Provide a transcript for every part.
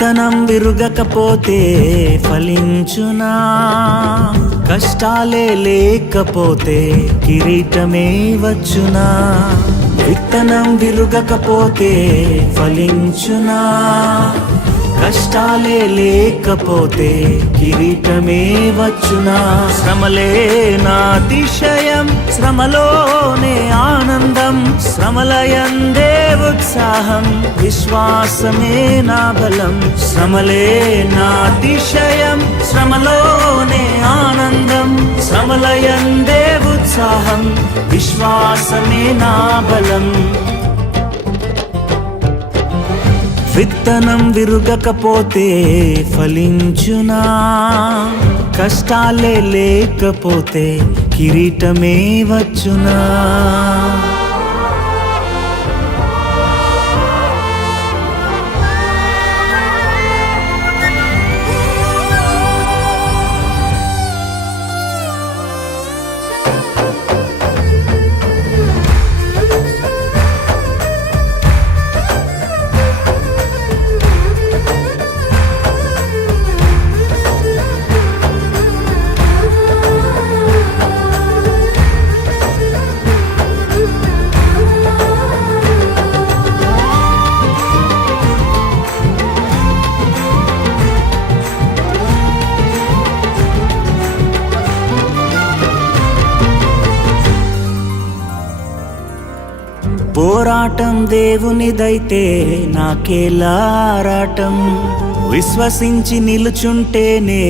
విత్తనం విరుగకపోతే ఫలించునా? కష్టాలే లేకపోతే కిరీటమే వచ్చునా? విత్తనం విరుగకపోతే ఫలించునా? కష్టాలే లేకపోతే కిరీటమే వచ్చునా? శ్రమలే నా అతిశయం, శ్రమలోనే ఆనందం, శ్రమలయందే ఉత్సాహం, విశ్వాసమే నా బలం. శ్రమలే నా అతిశయం, శ్రమలోనే ఆనందం, శ్రమలయందే ఉత్సాహం, విశ్వాసమే నా బలం. విత్తనం విరుగకపోతే ఫలించునా? కష్టాలే లేకపోతే కిరీటమే వచ్చునా? పోరాటం దేవునిదైతే నాకేలా ఆరాటం, విశ్వసించి నిలుచుంటేనే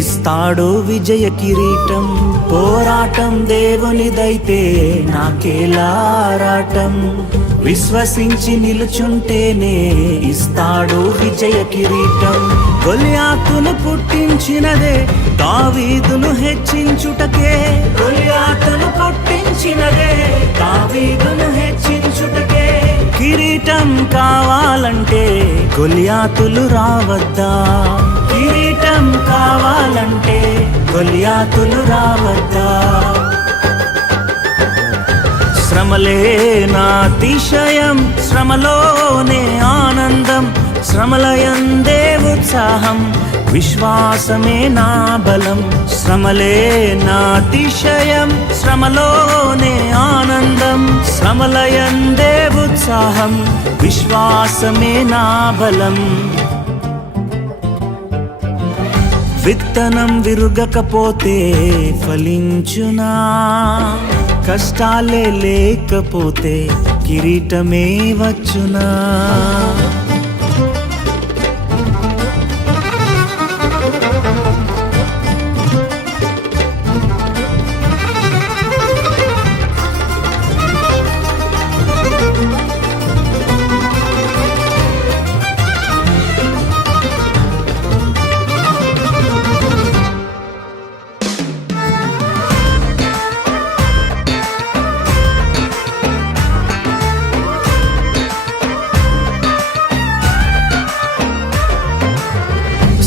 ఇస్తాడు విజయ కిరీటం. పోరాటం దేవునిదైతే నాకేలా ఆరాటం, విశ్వసించి నిలుచుంటేనే ఇస్తాడు విజయ కిరీటం. గొలియాతును పుట్టించినదే దావీదును హెచ్చించుటకే, గొలియాతును పుట్టించినదే దావీదును హెచ్చించుటకే. కిరీటం కావాలంటే గొలియాతులు రావద్దా? కిరీటం కావాలంటే గొలియాతులు రావద్దా? శ్రమలే నా అతిశయం, శ్రమలోనే ఆనందం, శ్రమలయందే ఉత్సాహం, విశ్వాసమే నా బలం. శ్రమలే నా అతిశయం, శ్రమలోనే ఆనందం, శ్రమలయందే ఉత్సాహం, విశ్వాసమే నా బలం. విత్తనం విరుగకపోతే ఫలించునా? కష్టాలే లేకపోతే కిరీటమే వచ్చునా?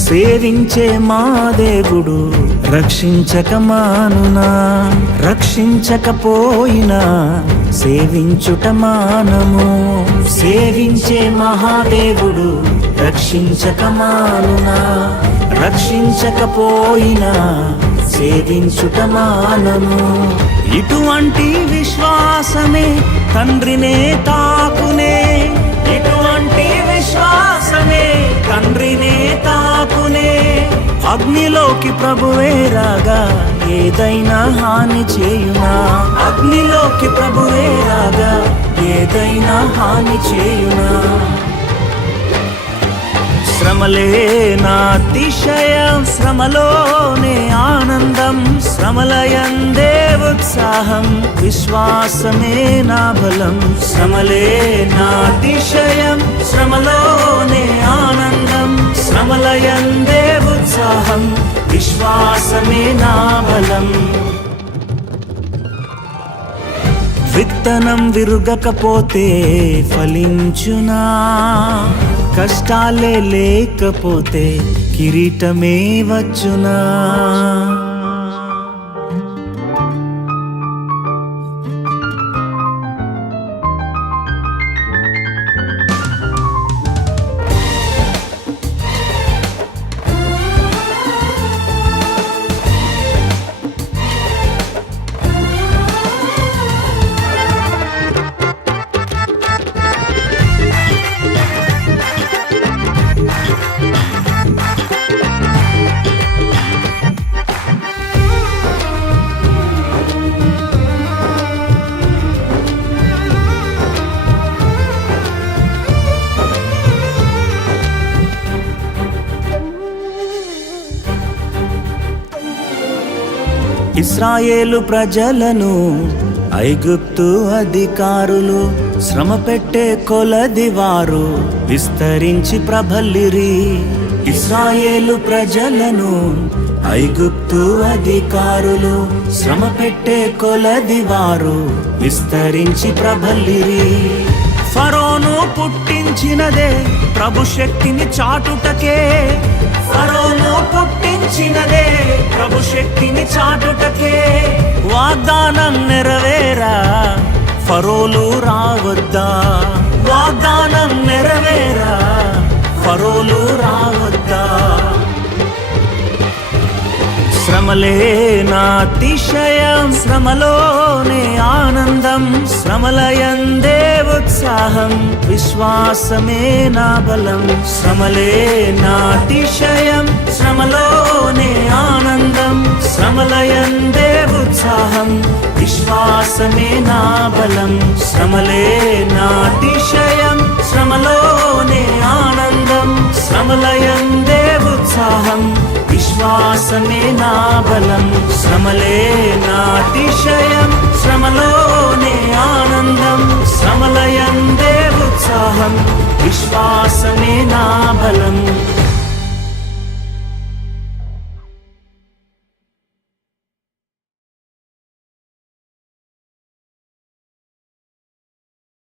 సేవించే మా దేవుడు రక్షించక మానునా? రక్షించకపోయినా సేవించుట మానము. సేవించే మహాదేవుడు రక్షించక మానునా? రక్షించకపోయినా సేవించుట మానము. ఇటువంటి విశ్వాసమే తండ్రినే తాకునే, ఇటువంటి విశ్వాసమే తండ్రినే తాకునే. అగ్నిలోకి ప్రభువే రాగా ఏదైనా హాని చేయునా? అగ్నిలోకి ప్రభువే రాగా ఏదైనా హాని చేయునా? శ్రమలే నా అతిశయం, శ్రమలోనే ఆనందం, శ్రమలయందే ఉత్సాహం, విశ్వాసమే నా బలం. శ్రమలే నా అతిశయం, శ్రమలోనే ఆనందం, శ్రమలయందే ఉత్సాహం, విశ్వాసమే నా బలం. విత్తనం విరుగకపోతే ఫలించునా? కష్టాలే లేకపోతే కిరీటమే వచ్చునా? ఇశ్రాయేలు ప్రజలను ఐగుప్తు అధికారులు శ్రమ పెట్టే కొలది వారు విస్తరించి ప్రబలిరి. ఇశ్రాయేలు ప్రజలను ఐగుప్తు అధికారులు శ్రమ పెట్టే కొలది వారు విస్తరించి ప్రబలిరి. ఫరోను పుట్టించినదే ప్రభు శక్తిని చాటుటకే, ఫరోను పుట్టించినదే ప్రభు శక్తిని చాటుటకే. వాగ్దానం నెరవేరా ఫరోలు రావద్దా, వాగ్దానం నెరవేరా ఫరోలు రావద్దా. శ్రమలే నా అతిశయం, శ్రమలోనే ఆనందం, శ్రమలయందే ఉత్సాహం, విశ్వాసమే నా బలం. శ్రమలే నా అతిశయం, శ్రమలోనే ఆనందం, శ్రమలయందే ఉత్సాహం, విశ్వాసమే నా బలం. శ్రమలే నా అతిశయం, శ్రమలోనే ఆనందం, శ్రమలయందే ఉత్సాహం, విశ్వాసమే నా బలం. శ్రమలే నా అతిశయం, శ్రమలోనే ఆనందం, శ్రమలయందే ఉత్సాహం, విశ్వాసమే నా బలం.